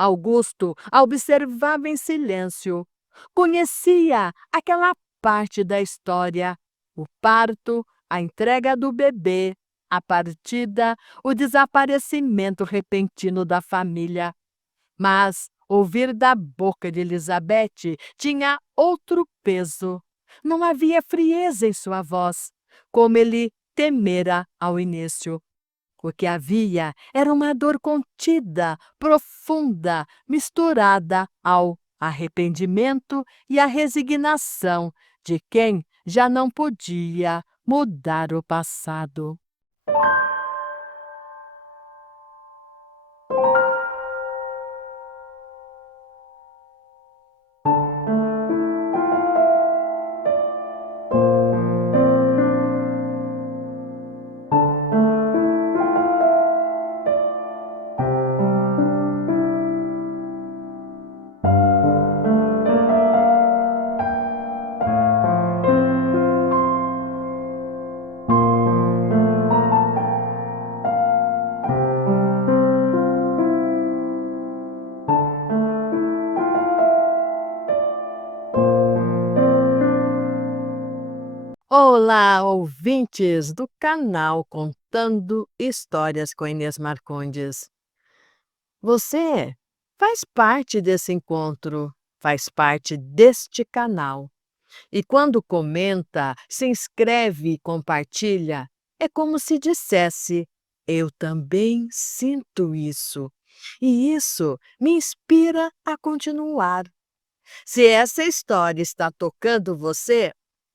Augusto a observava em silêncio. Conhecia aquela parte da história: o parto, a entrega do bebê, a partida, o desaparecimento repentino da família. Mas ouvir da boca de Elizabeth tinha outro peso. Não havia frieza em sua voz, como ele temera ao início. O que havia era uma dor contida, profunda, misturada ao arrependimento e à resignação de quem já não podia mudar o passado. Olá, ouvintes do canal Contando Histórias com Inês Marcondes. Você faz parte desse encontro, faz parte deste canal. E quando comenta, se inscreve e compartilha, é como se dissesse: eu também sinto isso. E isso me inspira a continuar. Se essa história está tocando você,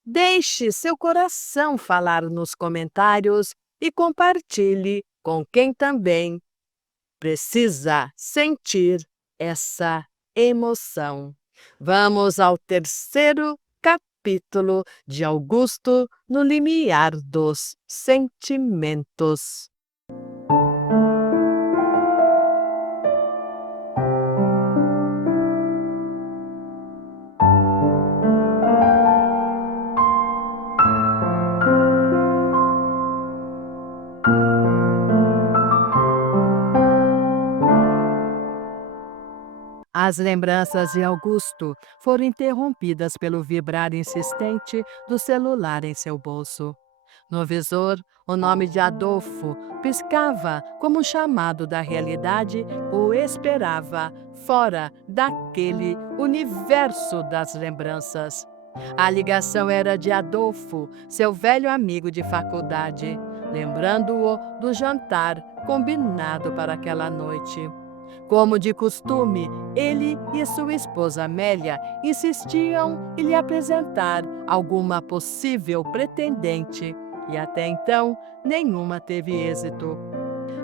deixe seu coração falar nos comentários e compartilhe com quem também precisa sentir essa emoção. Vamos ao terceiro capítulo de Augusto no Limiar dos Sentimentos. As lembranças de Augusto foram interrompidas pelo vibrar insistente do celular em seu bolso. No visor, o nome de Adolfo piscava como um chamado da realidade ou esperava fora daquele universo das lembranças. A ligação era de Adolfo, seu velho amigo de faculdade, lembrando-o do jantar combinado para aquela noite. Como de costume, ele e sua esposa Amélia insistiam em lhe apresentar alguma possível pretendente, e até então nenhuma teve êxito.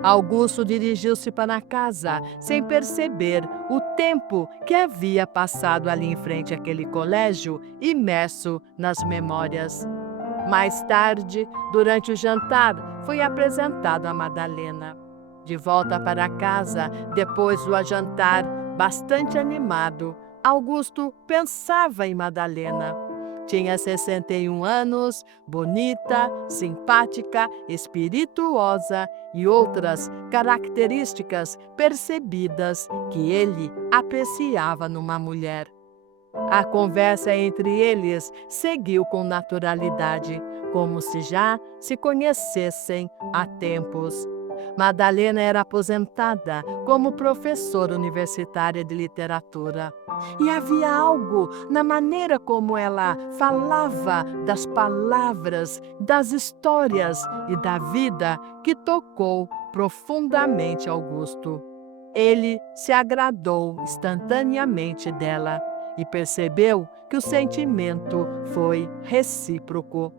Augusto dirigiu-se para casa sem perceber o tempo que havia passado ali em frente àquele colégio, imerso nas memórias. Mais tarde, durante o jantar, foi apresentado a Madalena. De volta para casa, depois do jantar, bastante animado, Augusto pensava em Madalena. Tinha 61 anos, bonita, simpática, espirituosa e outras características percebidas que ele apreciava numa mulher. A conversa entre eles seguiu com naturalidade, como se já se conhecessem há tempos. Madalena era aposentada como professora universitária de literatura. E havia algo na maneira como ela falava das palavras, das histórias e da vida que tocou profundamente Augusto. Ele se agradou instantaneamente dela e percebeu que o sentimento foi recíproco.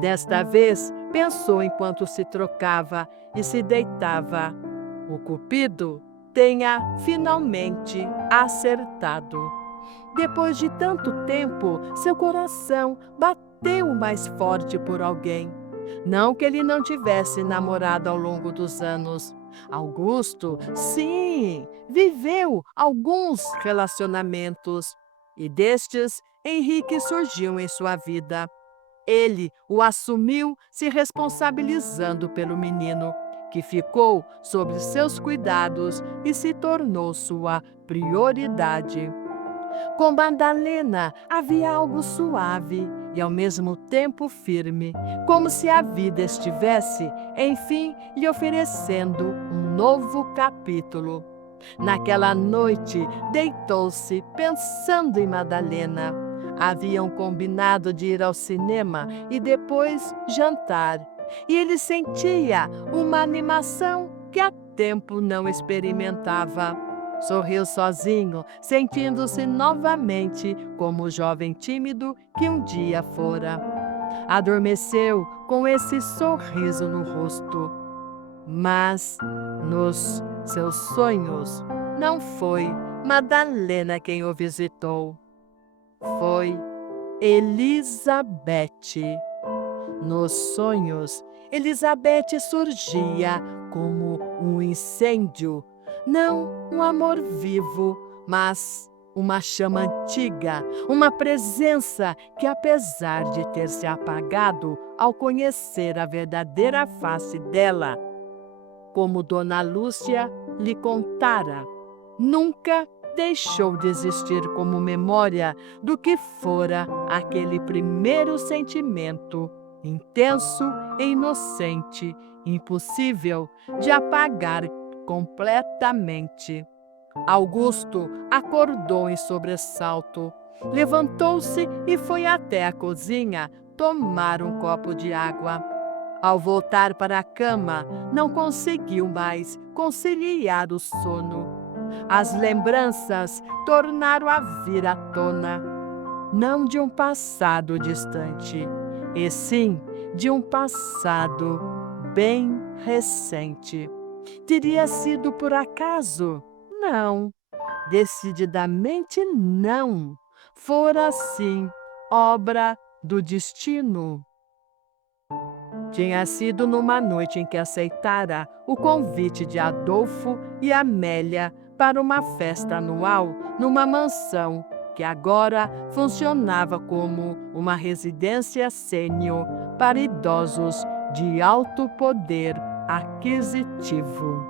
Desta vez, pensou enquanto se trocava e se deitava: o Cupido tenha finalmente acertado. Depois de tanto tempo, seu coração bateu mais forte por alguém. Não que ele não tivesse namorado ao longo dos anos. Augusto, sim, viveu alguns relacionamentos. E destes, Henrique surgiu em sua vida. Ele o assumiu, se responsabilizando pelo menino, que ficou sob seus cuidados e se tornou sua prioridade. Com Madalena havia algo suave e ao mesmo tempo firme, como se a vida estivesse, enfim, lhe oferecendo um novo capítulo. Naquela noite, deitou-se pensando em Madalena. Haviam combinado de ir ao cinema e depois jantar, e ele sentia uma animação que há tempo não experimentava. Sorriu sozinho, sentindo-se novamente como o jovem tímido que um dia fora. Adormeceu com esse sorriso no rosto. Mas, nos seus sonhos, não foi Madalena quem o visitou. Foi Elizabeth. Nos sonhos, Elizabeth surgia como um incêndio, não um amor vivo, mas uma chama antiga, uma presença que, apesar de ter se apagado ao conhecer a verdadeira face dela, como Dona Lúcia lhe contara, nunca deixou de existir como memória do que fora aquele primeiro sentimento, intenso e inocente, impossível de apagar completamente. Augusto acordou em sobressalto, levantou-se e foi até a cozinha tomar um copo de água. Ao voltar para a cama, não conseguiu mais conciliar o sono. As lembranças tornaram a vir à tona, não de um passado distante, e sim de um passado bem recente. Teria sido por acaso? Não, decididamente não. Fora, sim, obra do destino. Tinha sido numa noite em que aceitara o convite de Adolfo e Amélia para uma festa anual numa mansão que agora funcionava como uma residência sênior para idosos de alto poder aquisitivo.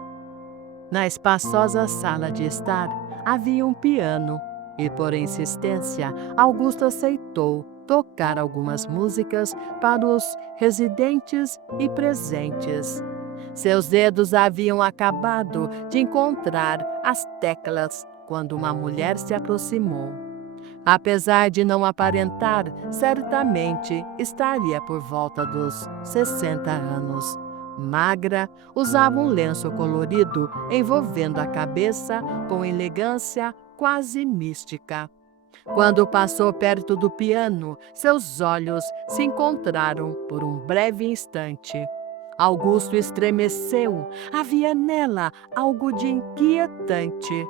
Na espaçosa sala de estar havia um piano e, por insistência, Augusto aceitou tocar algumas músicas para os residentes e presentes. Seus dedos haviam acabado de encontrar as teclas quando uma mulher se aproximou. Apesar de não aparentar, certamente estaria por volta dos 60 anos. Magra, usava um lenço colorido envolvendo a cabeça com elegância quase mística. Quando passou perto do piano, seus olhos se encontraram por um breve instante. Augusto estremeceu. Havia nela algo de inquietante.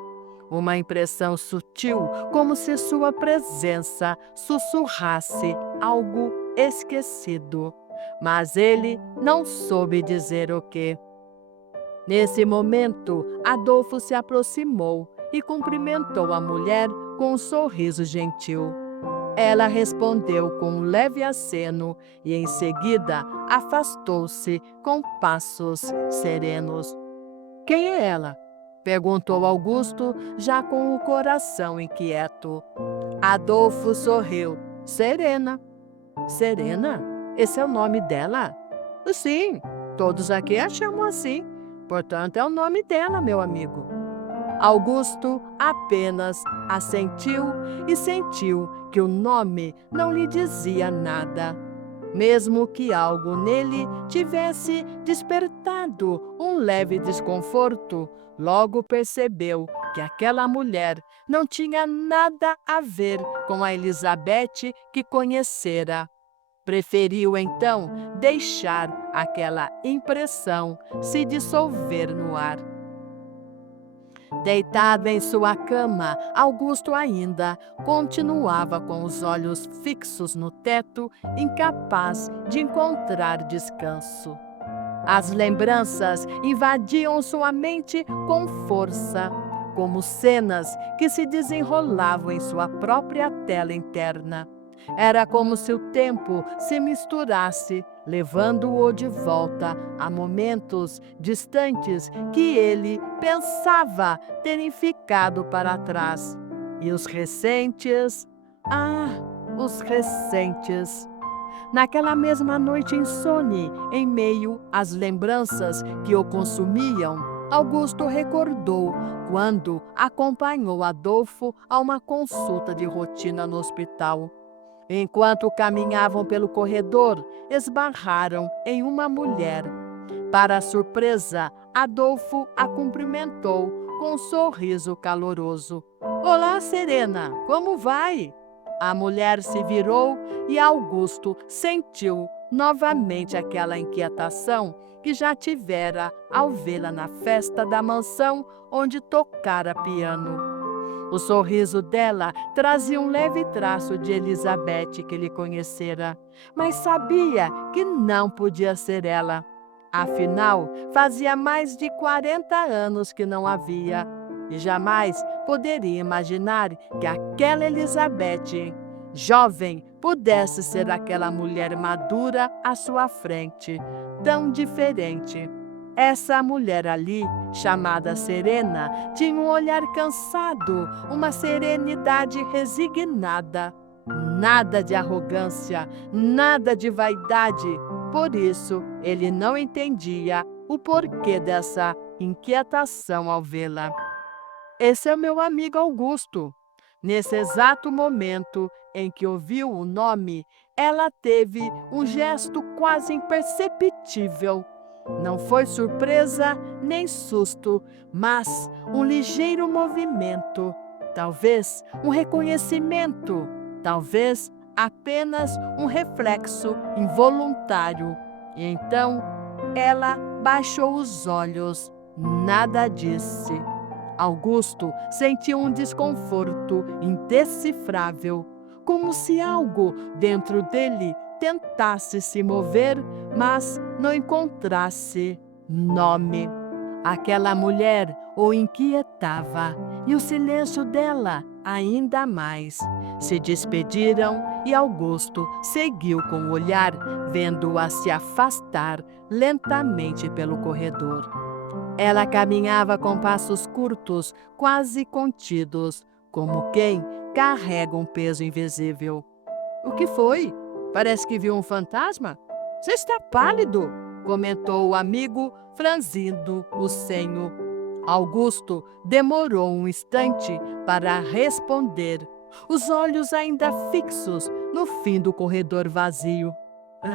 Uma impressão sutil, como se sua presença sussurrasse algo esquecido. Mas ele não soube dizer o que. Nesse momento, Adolfo se aproximou e cumprimentou a mulher com um sorriso gentil. Ela respondeu com um leve aceno e, em seguida, afastou-se com passos serenos. Quem é ela? Perguntou Augusto, já com o coração inquieto. Adolfo sorriu. Serena. Serena? Esse é o nome dela? Sim, todos aqui a chamam assim. Portanto, é o nome dela, meu amigo. Augusto apenas assentiu e sentiu que o nome não lhe dizia nada. Mesmo que algo nele tivesse despertado um leve desconforto, logo percebeu que aquela mulher não tinha nada a ver com a Elizabeth que conhecera. Preferiu, então, deixar aquela impressão se dissolver no ar. Deitado em sua cama, Augusto ainda continuava com os olhos fixos no teto, incapaz de encontrar descanso. As lembranças invadiam sua mente com força, como cenas que se desenrolavam em sua própria tela interna. Era como se o tempo se misturasse levando-o de volta a momentos distantes que ele pensava terem ficado para trás. E os recentes, ah, os recentes. Naquela mesma noite insone, em meio às lembranças que o consumiam, Augusto recordou quando acompanhou Adolfo a uma consulta de rotina no hospital. Enquanto caminhavam pelo corredor, esbarraram em uma mulher. Para a surpresa, Adolfo a cumprimentou com um sorriso caloroso. Olá, Serena, como vai? A mulher se virou e Augusto sentiu novamente aquela inquietação que já tivera ao vê-la na festa da mansão onde tocara piano. O sorriso dela trazia um leve traço de Elizabeth que ele conhecera, mas sabia que não podia ser ela. Afinal, fazia mais de 40 anos que não a via, e jamais poderia imaginar que aquela Elizabeth, jovem, pudesse ser aquela mulher madura à sua frente, tão diferente. Essa mulher ali, chamada Serena, tinha um olhar cansado, uma serenidade resignada. Nada de arrogância, nada de vaidade. Por isso, ele não entendia o porquê dessa inquietação ao vê-la. Esse é o meu amigo Augusto. Nesse exato momento em que ouviu o nome, ela teve um gesto quase imperceptível. Não foi surpresa nem susto, mas um ligeiro movimento, talvez um reconhecimento, talvez apenas um reflexo involuntário. E então ela baixou os olhos, nada disse. Augusto sentiu um desconforto indecifrável, como se algo dentro dele tentasse se mover, mas não encontrasse nome. Aquela mulher o inquietava e o silêncio dela ainda mais. Se despediram e Augusto seguiu com o olhar, vendo-a se afastar lentamente pelo corredor. Ela caminhava com passos curtos, quase contidos, como quem carrega um peso invisível. O que foi? Parece que viu um fantasma? Você está pálido, comentou o amigo, franzindo o senho. Augusto demorou um instante para responder, os olhos ainda fixos no fim do corredor vazio.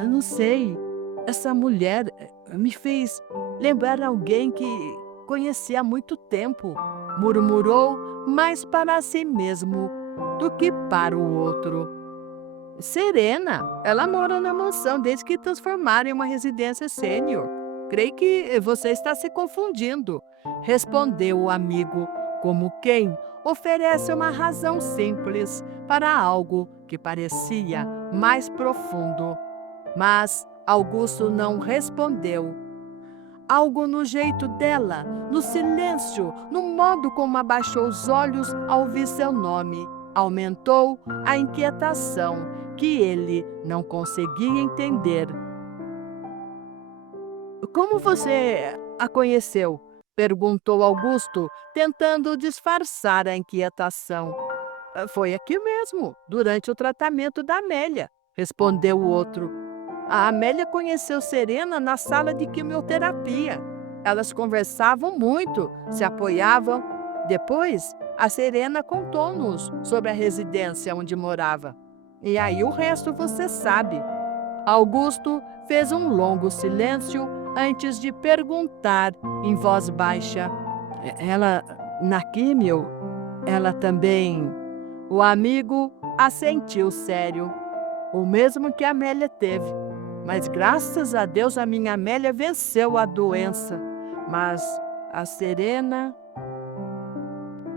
Não sei, essa mulher me fez lembrar alguém que conheci há muito tempo, murmurou, mais para si mesmo do que para o outro. Serena, ela mora na mansão desde que transformaram em uma residência sênior. Creio que você está se confundindo, respondeu o amigo, como quem oferece uma razão simples para algo que parecia mais profundo. Mas Augusto não respondeu. Algo no jeito dela, no silêncio, no modo como abaixou os olhos ao ouvir seu nome, aumentou a inquietação que ele não conseguia entender. Como você a conheceu? Perguntou Augusto, tentando disfarçar a inquietação. Foi aqui mesmo, durante o tratamento da Amélia, respondeu o outro. A Amélia conheceu Serena na sala de quimioterapia. Elas conversavam muito, se apoiavam. Depois, a Serena contou-nos sobre a residência onde morava. E aí o resto você sabe. Augusto fez um longo silêncio antes de perguntar em voz baixa. Ela, na químio, ela também. O amigo assentiu sério. O mesmo que a Amélia teve. Mas graças a Deus a minha Amélia venceu a doença. Mas a Serena...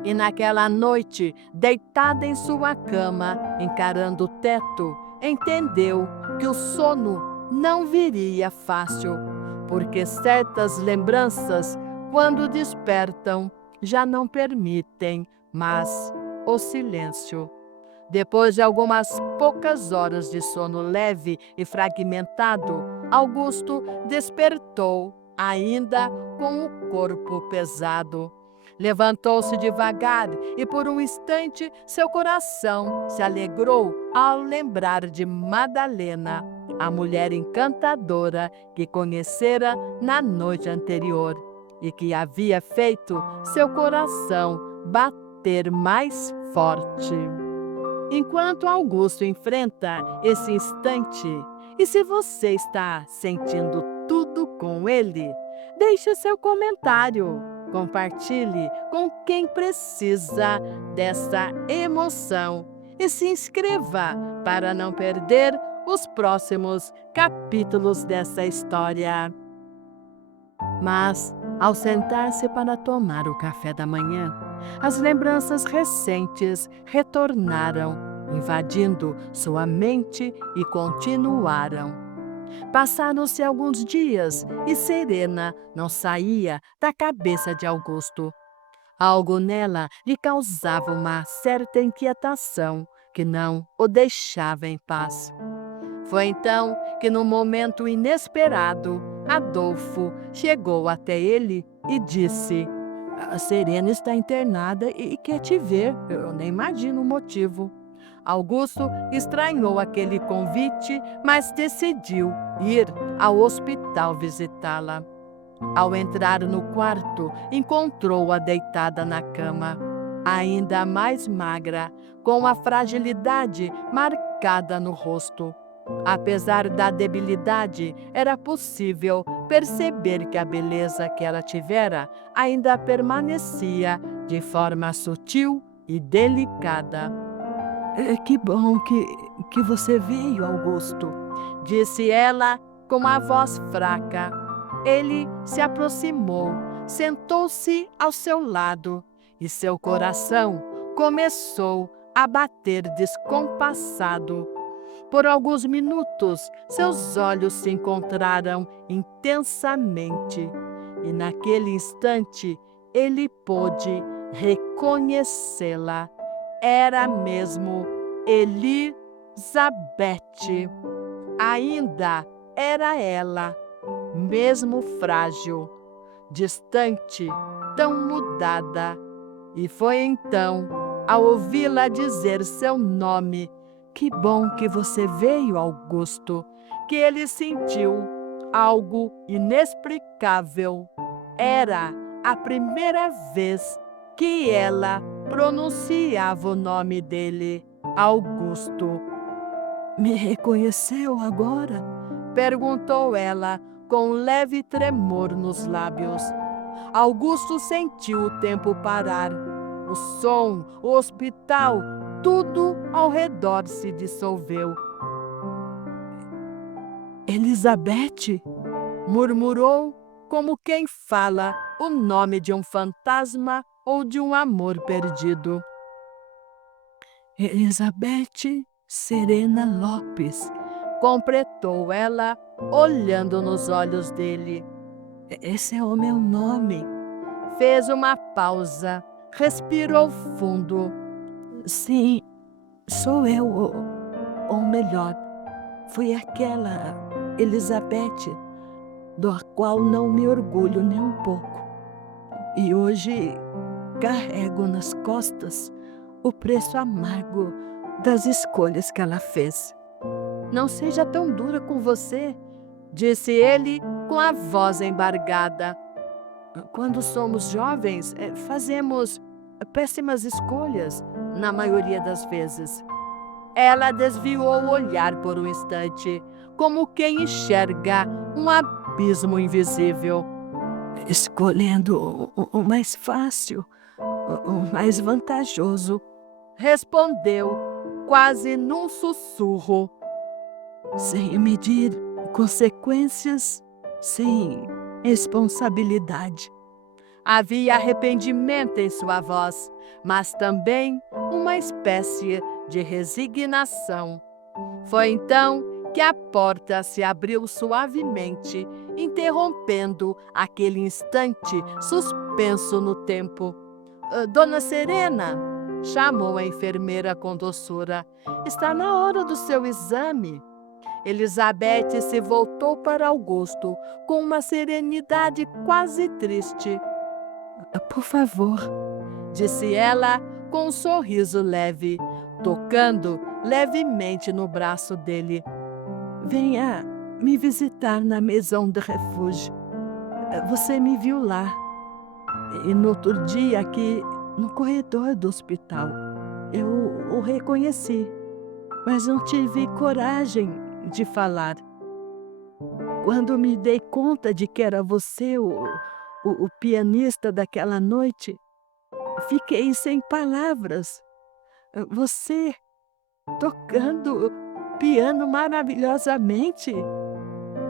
E naquela noite, deitada em sua cama, encarando o teto, entendeu que o sono não viria fácil, porque certas lembranças, quando despertam, já não permitem mais o silêncio. Depois de algumas poucas horas de sono leve e fragmentado, Augusto despertou, ainda com o corpo pesado. Levantou-se devagar e, por um instante, seu coração se alegrou ao lembrar de Madalena, a mulher encantadora que conhecera na noite anterior e que havia feito seu coração bater mais forte. Enquanto Augusto enfrenta esse instante, e se você está sentindo tudo com ele, deixe seu comentário, compartilhe com quem precisa dessa emoção e se inscreva para não perder os próximos capítulos dessa história. Mas, ao sentar-se para tomar o café da manhã, as lembranças recentes retornaram, invadindo sua mente e continuaram. Passaram-se alguns dias e Serena não saía da cabeça de Augusto. Algo nela lhe causava uma certa inquietação que não o deixava em paz. Foi então que, num momento inesperado, Adolfo chegou até ele e disse: "A Serena está internada e quer te ver. Eu nem imagino o motivo." Augusto estranhou aquele convite, mas decidiu ir ao hospital visitá-la. Ao entrar no quarto, encontrou-a deitada na cama, ainda mais magra, com a fragilidade marcada no rosto. Apesar da debilidade, era possível perceber que a beleza que ela tivera ainda permanecia de forma sutil e delicada. Que bom que você veio, Augusto," disse ela com a voz fraca. Ele se aproximou, sentou-se ao seu lado e seu coração começou a bater descompassado. Por alguns minutos, seus olhos se encontraram intensamente e, naquele instante, ele pôde reconhecê-la. Era mesmo Elizabeth. Ainda era ela, mesmo frágil, distante, tão mudada. E foi então, ao ouvi-la dizer seu nome, "Que bom que você veio, Augusto", que ele sentiu algo inexplicável. Era a primeira vez que ela pronunciava o nome dele, Augusto. "Me reconheceu agora?" perguntou ela, com um leve tremor nos lábios. Augusto sentiu o tempo parar. O som, o hospital, tudo ao redor se dissolveu. "Elizabeth?" murmurou, como quem fala o nome de um fantasma ou de um amor perdido. "Elizabeth Serena Lopes", completou ela, olhando nos olhos dele. "Esse é o meu nome." Fez uma pausa, respirou fundo. "Sim, sou eu, ou melhor, fui aquela Elizabeth do qual não me orgulho nem um pouco. E hoje carrego nas costas o preço amargo das escolhas que ela fez." "Não seja tão dura com você", disse ele com a voz embargada. "Quando somos jovens, fazemos péssimas escolhas, na maioria das vezes." Ela desviou o olhar por um instante, como quem enxerga um abismo invisível. "Escolhendo o mais fácil, o mais vantajoso", respondeu, quase num sussurro. "Sem medir consequências, sem responsabilidade." Havia arrependimento em sua voz, mas também uma espécie de resignação. Foi então que a porta se abriu suavemente, interrompendo aquele instante suspenso no tempo. "Dona Serena", chamou a enfermeira com doçura, "está na hora do seu exame." Elizabeth se voltou para Augusto com uma serenidade quase triste. Por favor, disse ela com um sorriso leve, tocando levemente no braço dele. Venha me visitar na Maison de Refuge. Você me viu lá. E no outro dia, aqui no corredor do hospital, eu o reconheci, mas não tive coragem de falar. Quando me dei conta de que era você o pianista daquela noite, fiquei sem palavras. Você tocando piano maravilhosamente.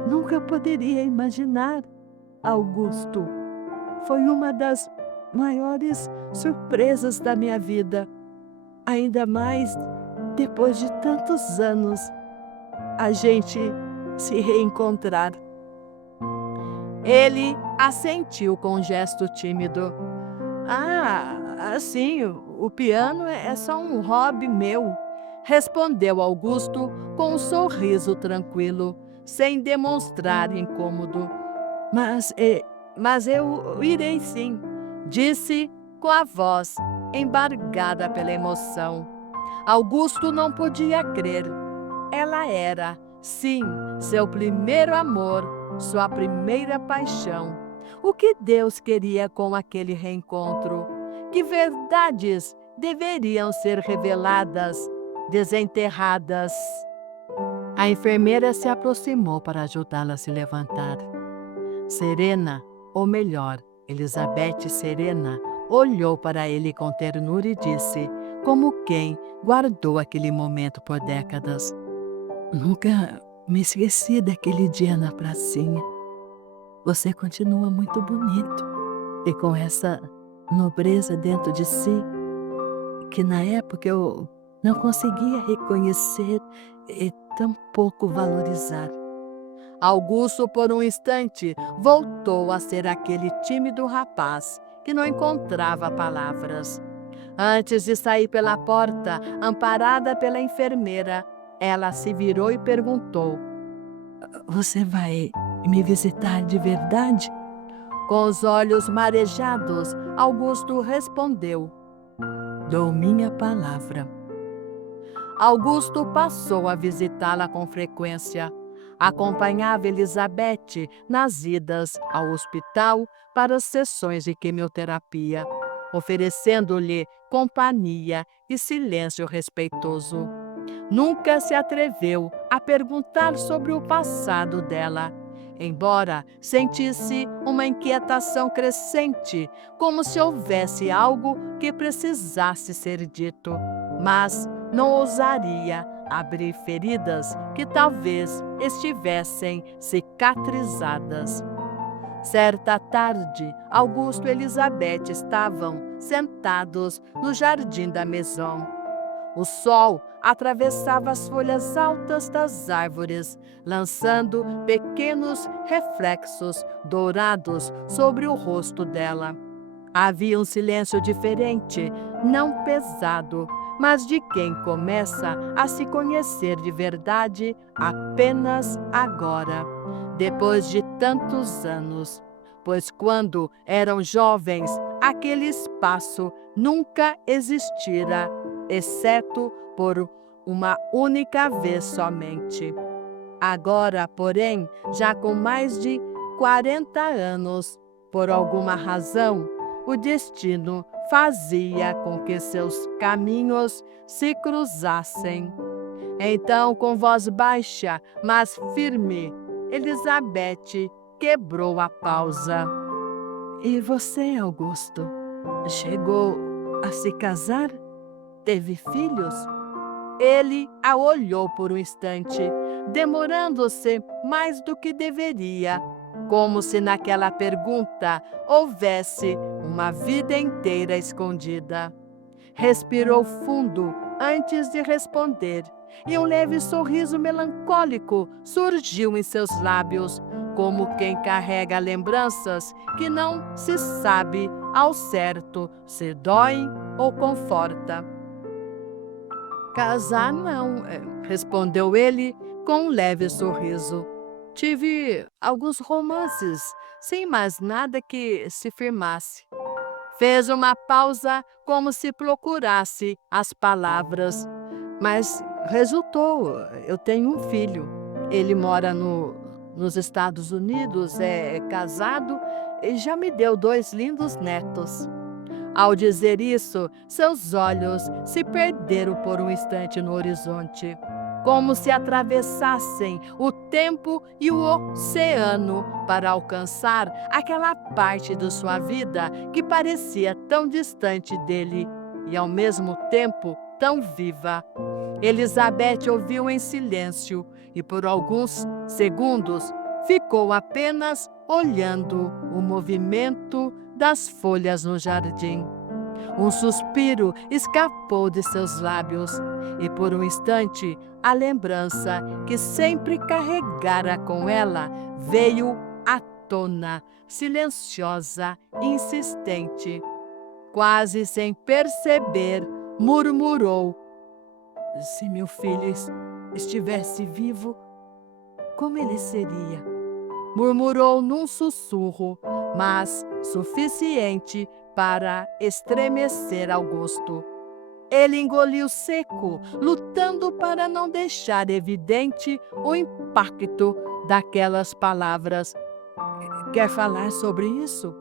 Nunca poderia imaginar, Augusto. Foi uma das maiores surpresas da minha vida. Ainda mais depois de tantos anos, a gente se reencontrar. Ele assentiu com um gesto tímido. Assim, o piano é só um hobby meu, respondeu Augusto com um sorriso tranquilo, sem demonstrar incômodo. Mas eu irei sim, disse com a voz embargada pela emoção. Augusto não podia crer. Ela era, sim, seu primeiro amor, sua primeira paixão. O que Deus queria com aquele reencontro? Que verdades deveriam ser reveladas, desenterradas? A enfermeira se aproximou para ajudá-la a se levantar. Serena, ou melhor, Elizabeth Serena, olhou para ele com ternura e disse, como quem guardou aquele momento por décadas: Nunca me esqueci daquele dia na pracinha. Você continua muito bonito e com essa nobreza dentro de si que na época eu não conseguia reconhecer e tampouco valorizar. Augusto, por um instante, voltou a ser aquele tímido rapaz que não encontrava palavras. Antes de sair pela porta, amparada pela enfermeira, ela se virou e perguntou: Você vai me visitar de verdade? Com os olhos marejados, Augusto respondeu: Dou minha palavra. Augusto passou a visitá-la com frequência. Acompanhava Elizabeth nas idas ao hospital para as sessões de quimioterapia, oferecendo-lhe companhia e silêncio respeitoso. Nunca se atreveu a perguntar sobre o passado dela, embora sentisse uma inquietação crescente, como se houvesse algo que precisasse ser dito, mas não ousaria abrir feridas que talvez estivessem cicatrizadas. Certa tarde, Augusto e Elizabeth estavam sentados no jardim da Maison. O sol atravessava as folhas altas das árvores, lançando pequenos reflexos dourados sobre o rosto dela. Havia um silêncio diferente, não pesado, mas de quem começa a se conhecer de verdade apenas agora, depois de tantos anos. Pois quando eram jovens, aquele espaço nunca existira, exceto por uma única vez somente. Agora, porém, já com mais de 40 anos, por alguma razão, o destino fazia com que seus caminhos se cruzassem. Então, com voz baixa, mas firme, Elizabeth quebrou a pausa. E você, Augusto, chegou a se casar? Teve filhos? Ele a olhou por um instante, demorando-se mais do que deveria, como se naquela pergunta houvesse uma vida inteira escondida. Respirou fundo antes de responder, e um leve sorriso melancólico surgiu em seus lábios, como quem carrega lembranças que não se sabe ao certo se doem ou conforta. Casar não, respondeu ele com um leve sorriso. Tive alguns romances, sem mais nada que se firmasse. Fez uma pausa como se procurasse as palavras, mas resultou. Eu tenho um filho. Ele mora nos Estados Unidos, é casado e já me deu 2 lindos netos. Ao dizer isso, seus olhos se perderam por um instante no horizonte, como se atravessassem o tempo e o oceano para alcançar aquela parte de sua vida que parecia tão distante dele e, ao mesmo tempo, tão viva. Elizabeth ouviu em silêncio e, por alguns segundos, ficou apenas olhando o movimento das folhas no jardim. Um suspiro escapou de seus lábios e, por um instante, a lembrança que sempre carregara com ela veio à tona, silenciosa, insistente. Quase sem perceber, murmurou: se meu filho estivesse vivo, como ele seria? Murmurou num sussurro, mas suficiente para estremecer Augusto. Ele engoliu seco, lutando para não deixar evidente o impacto daquelas palavras. Quer falar sobre isso?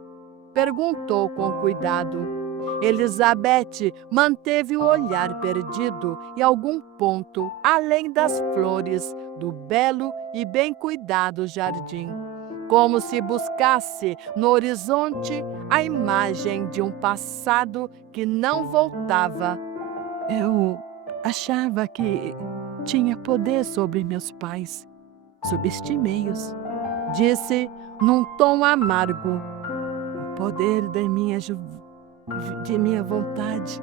Perguntou com cuidado. Elizabeth manteve o olhar perdido em algum ponto além das flores do belo e bem cuidado jardim, como se buscasse no horizonte a imagem de um passado que não voltava. Eu achava que tinha poder sobre meus pais. Subestimei-os, disse num tom amargo. O poder de minha vontade.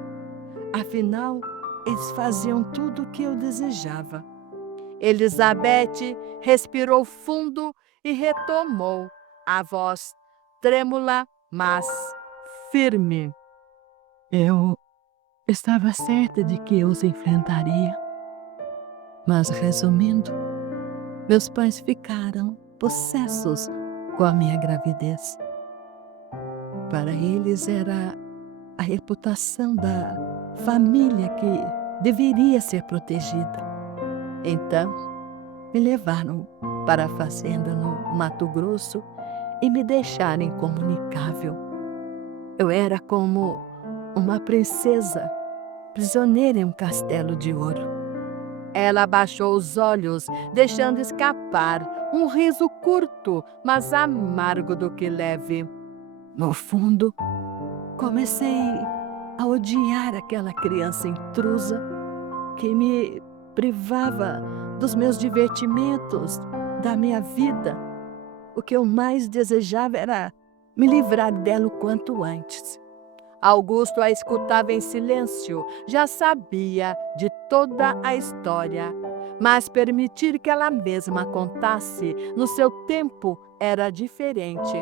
Afinal, eles faziam tudo o que eu desejava. Elizabeth respirou fundo e retomou a voz trêmula, mas firme. Eu estava certa de que eu os enfrentaria, mas, resumindo, meus pais ficaram possessos com a minha gravidez. Para eles era a reputação da família que deveria ser protegida. Então, me levaram para a fazenda no Mato Grosso e me deixaram incomunicável. Eu era como uma princesa, prisioneira em um castelo de ouro. Ela abaixou os olhos, deixando escapar um riso curto, mas amargo do que leve. No fundo, comecei a odiar aquela criança intrusa que me privava dos meus divertimentos, da minha vida. O que eu mais desejava era me livrar dela o quanto antes. Augusto a escutava em silêncio, já sabia de toda a história, mas permitir que ela mesma contasse no seu tempo era diferente.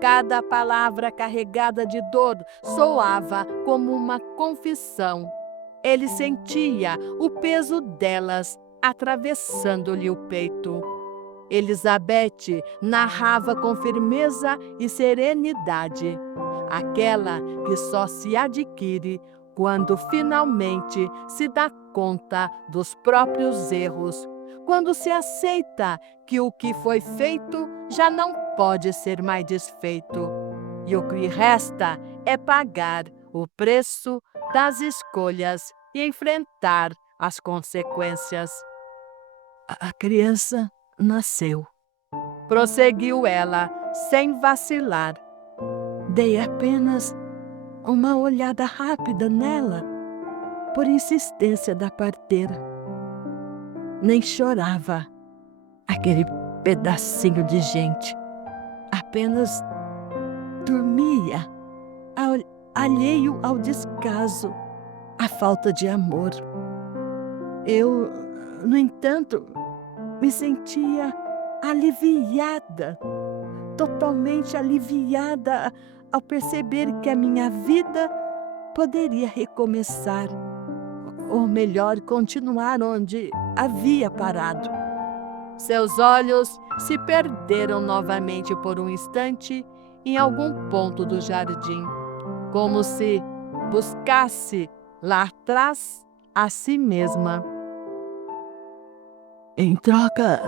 Cada palavra carregada de dor soava como uma confissão. Ele sentia o peso delas atravessando-lhe o peito. Elizabeth narrava com firmeza e serenidade, aquela que só se adquire quando finalmente se dá conta dos próprios erros, quando se aceita que o que foi feito já não pode ser mais desfeito, e o que resta é pagar o preço das escolhas e enfrentar as consequências. A criança nasceu, prosseguiu ela, sem vacilar. Dei apenas uma olhada rápida nela, por insistência da parteira. Nem chorava aquele pedacinho de gente. Apenas dormia, alheio ao descaso, à falta de amor. Eu, no entanto, me sentia aliviada, totalmente aliviada ao perceber que a minha vida poderia recomeçar, ou melhor, continuar onde havia parado. Seus olhos se perderam novamente por um instante em algum ponto do jardim, como se buscasse lá atrás a si mesma. Em troca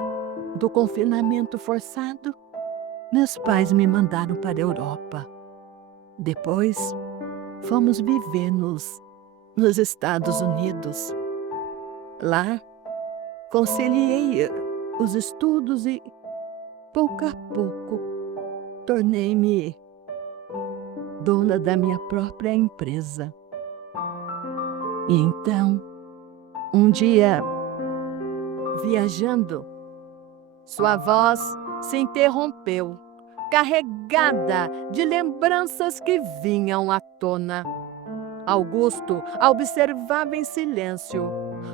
do confinamento forçado, meus pais me mandaram para a Europa. Depois, fomos viver nos Estados Unidos. Lá, conciliei os estudos e, pouco a pouco, tornei-me dona da minha própria empresa. E então, um dia, viajando, sua voz se interrompeu, carregada de lembranças que vinham à tona. Augusto a observava em silêncio.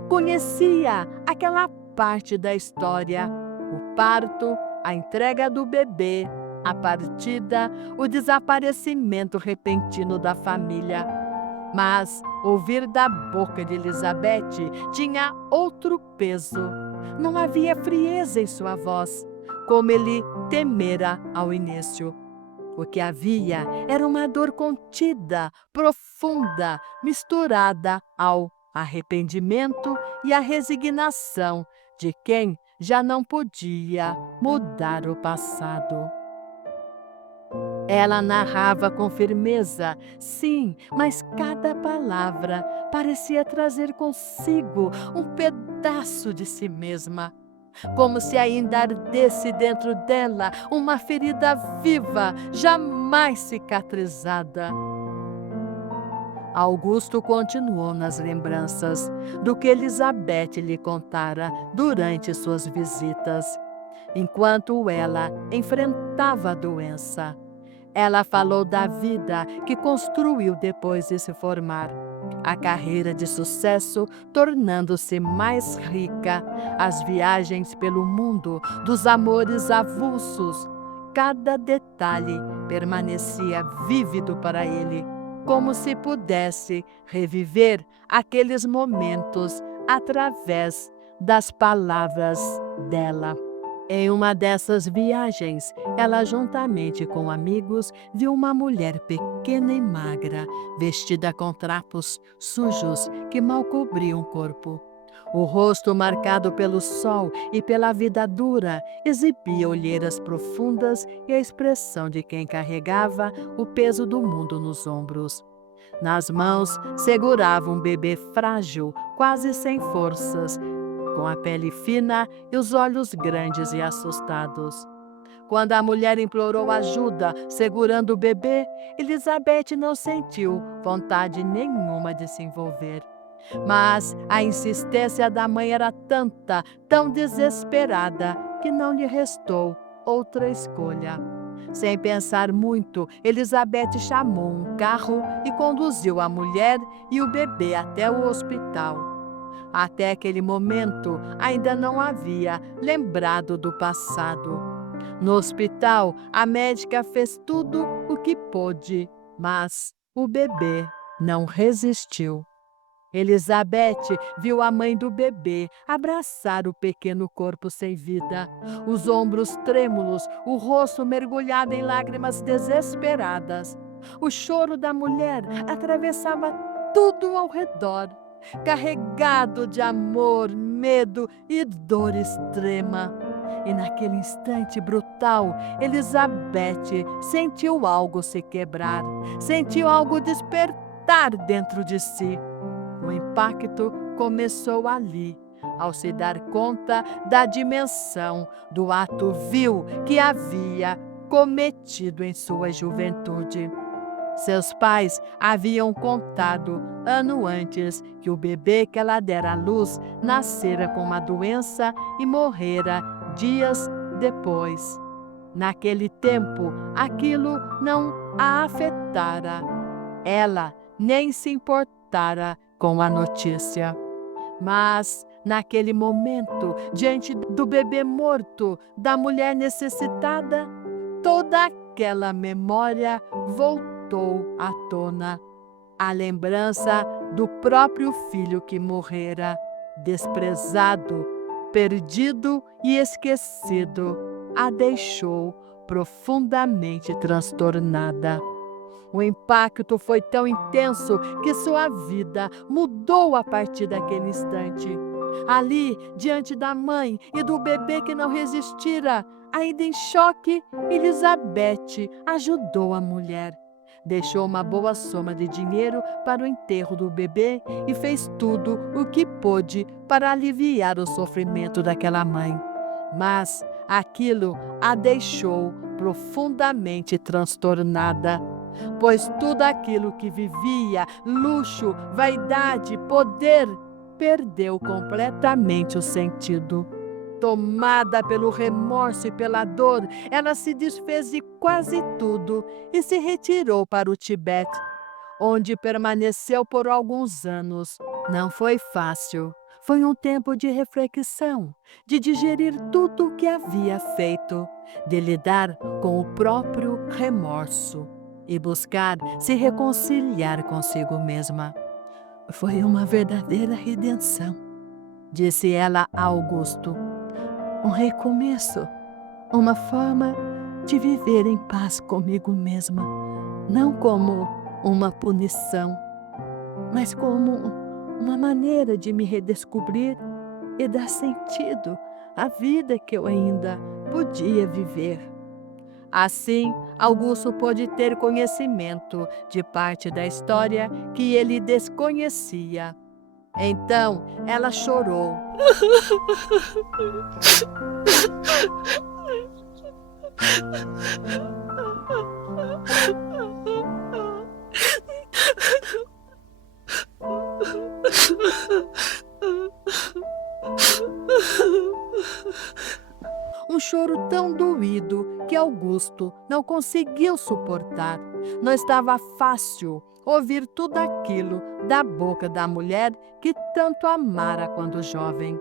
Conhecia aquela parte da história: o parto, a entrega do bebê, a partida, o desaparecimento repentino da família. Mas ouvir da boca de Elizabeth tinha outro peso. Não havia frieza em sua voz, como ele temera ao início. O que havia era uma dor contida, profunda, misturada ao arrependimento e à resignação de quem já não podia mudar o passado. Ela narrava com firmeza, sim, mas cada palavra parecia trazer consigo um pedaço de si mesma, como se ainda ardesse dentro dela uma ferida viva, jamais cicatrizada. Augusto continuou nas lembranças do que Elizabeth lhe contara durante suas visitas, enquanto ela enfrentava a doença. Ela falou da vida que construiu depois de se formar, a carreira de sucesso tornando-se mais rica, as viagens pelo mundo, dos amores avulsos. Cada detalhe permanecia vívido para ele, como se pudesse reviver aqueles momentos através das palavras dela. Em uma dessas viagens, ela, juntamente com amigos, viu uma mulher pequena e magra, vestida com trapos sujos que mal cobriam o corpo. O rosto, marcado pelo sol e pela vida dura, exibia olheiras profundas e a expressão de quem carregava o peso do mundo nos ombros. Nas mãos, segurava um bebê frágil, quase sem forças, com a pele fina e os olhos grandes e assustados. Quando a mulher implorou ajuda, segurando o bebê, Elizabeth não sentiu vontade nenhuma de se envolver. Mas a insistência da mãe era tanta, tão desesperada, que não lhe restou outra escolha. Sem pensar muito, Elizabeth chamou um carro e conduziu a mulher e o bebê até o hospital. Até aquele momento, ainda não havia lembrado do passado. No hospital, a médica fez tudo o que pôde, mas o bebê não resistiu. Elizabeth viu a mãe do bebê abraçar o pequeno corpo sem vida, os ombros trêmulos, o rosto mergulhado em lágrimas desesperadas. O choro da mulher atravessava tudo ao redor, carregado de amor, medo e dor extrema. E naquele instante brutal, Elizabeth sentiu algo se quebrar, sentiu algo despertar dentro de si. O impacto começou ali, ao se dar conta da dimensão do ato vil que havia cometido em sua juventude. Seus pais haviam contado, ano antes, que o bebê que ela dera à luz nascera com uma doença e morrera dias depois. Naquele tempo, aquilo não a afetara. Ela nem se importara com a notícia. Mas, naquele momento, diante do bebê morto, da mulher necessitada, toda aquela memória voltou à tona. A lembrança do próprio filho que morrera, desprezado, perdido e esquecido, a deixou profundamente transtornada. O impacto foi tão intenso que sua vida mudou a partir daquele instante. Ali, diante da mãe e do bebê que não resistira, ainda em choque, Elizabeth ajudou a mulher. Deixou uma boa soma de dinheiro para o enterro do bebê e fez tudo o que pôde para aliviar o sofrimento daquela mãe. Mas aquilo a deixou profundamente transtornada, pois tudo aquilo que vivia, luxo, vaidade, poder, perdeu completamente o sentido. Tomada pelo remorso e pela dor, ela se desfez de quase tudo e se retirou para o Tibete, onde permaneceu por alguns anos. Não foi fácil. Foi um tempo de reflexão, de digerir tudo o que havia feito, de lidar com o próprio remorso e buscar se reconciliar consigo mesma. Foi uma verdadeira redenção, disse ela a Augusto. Um recomeço, uma forma de viver em paz comigo mesma, não como uma punição, mas como uma maneira de me redescobrir e dar sentido à vida que eu ainda podia viver. Assim, Augusto pôde ter conhecimento de parte da história que ele desconhecia. Então, ela chorou. Um choro tão doído que Augusto não conseguiu suportar. Não estava fácil ouvir tudo aquilo da boca da mulher que tanto amara quando jovem.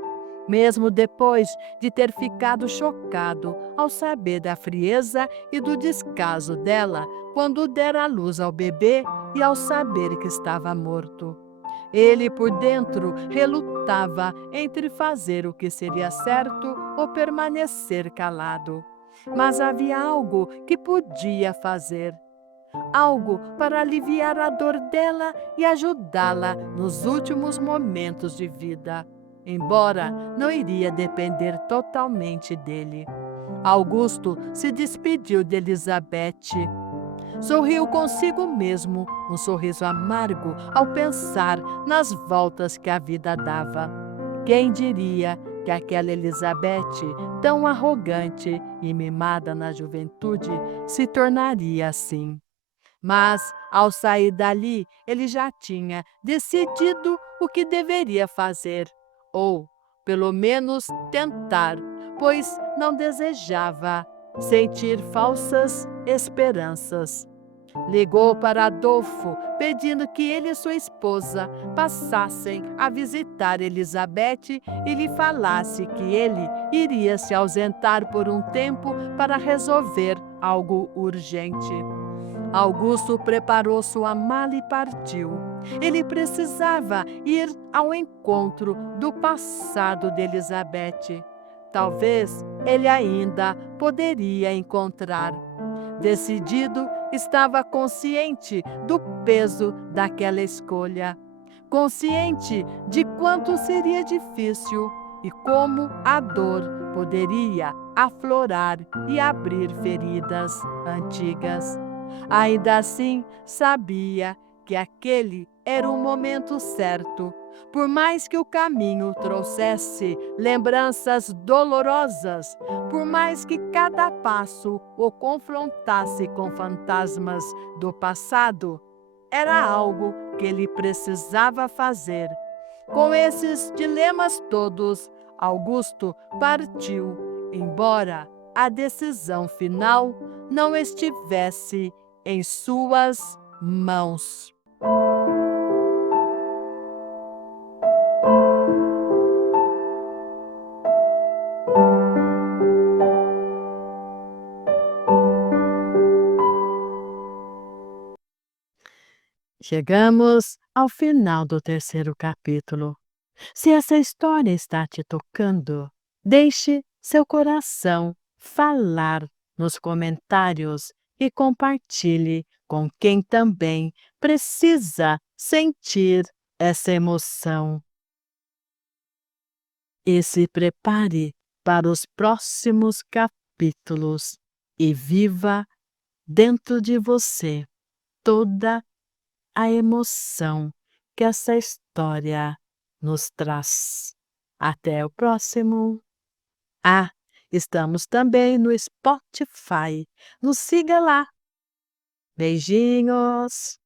Mesmo depois de ter ficado chocado ao saber da frieza e do descaso dela quando dera à luz ao bebê e ao saber que estava morto. Ele, por dentro, relutava entre fazer o que seria certo ou permanecer calado. Mas havia algo que podia fazer. Algo para aliviar a dor dela e ajudá-la nos últimos momentos de vida, embora não iria depender totalmente dele. Augusto se despediu de Elizabeth. Sorriu consigo mesmo, um sorriso amargo ao pensar nas voltas que a vida dava. Quem diria que aquela Elizabeth, tão arrogante e mimada na juventude, se tornaria assim? Mas, ao sair dali, ele já tinha decidido o que deveria fazer, ou, pelo menos, tentar, pois não desejava sentir falsas esperanças. Ligou para Adolfo, pedindo que ele e sua esposa passassem a visitar Elizabeth e lhe falasse que ele iria se ausentar por um tempo para resolver algo urgente. Augusto preparou sua mala e partiu. Ele precisava ir ao encontro do passado de Elizabeth. Talvez ele ainda poderia encontrar. Decidido, estava consciente do peso daquela escolha, consciente de quanto seria difícil e como a dor poderia aflorar e abrir feridas antigas. Ainda assim, sabia que aquele era o momento certo. Por mais que o caminho trouxesse lembranças dolorosas, por mais que cada passo o confrontasse com fantasmas do passado, era algo que ele precisava fazer. Com esses dilemas todos, Augusto partiu, embora a decisão final não estivesse em suas mãos. Chegamos ao final do terceiro capítulo. Se essa história está te tocando, Deixe seu coração falar nos comentários e compartilhe com quem também precisa sentir essa emoção. E se prepare para os próximos capítulos e viva dentro de você toda a emoção que essa história nos traz. Até o próximo. Ah, estamos também no Spotify. Nos siga lá. Beijinhos.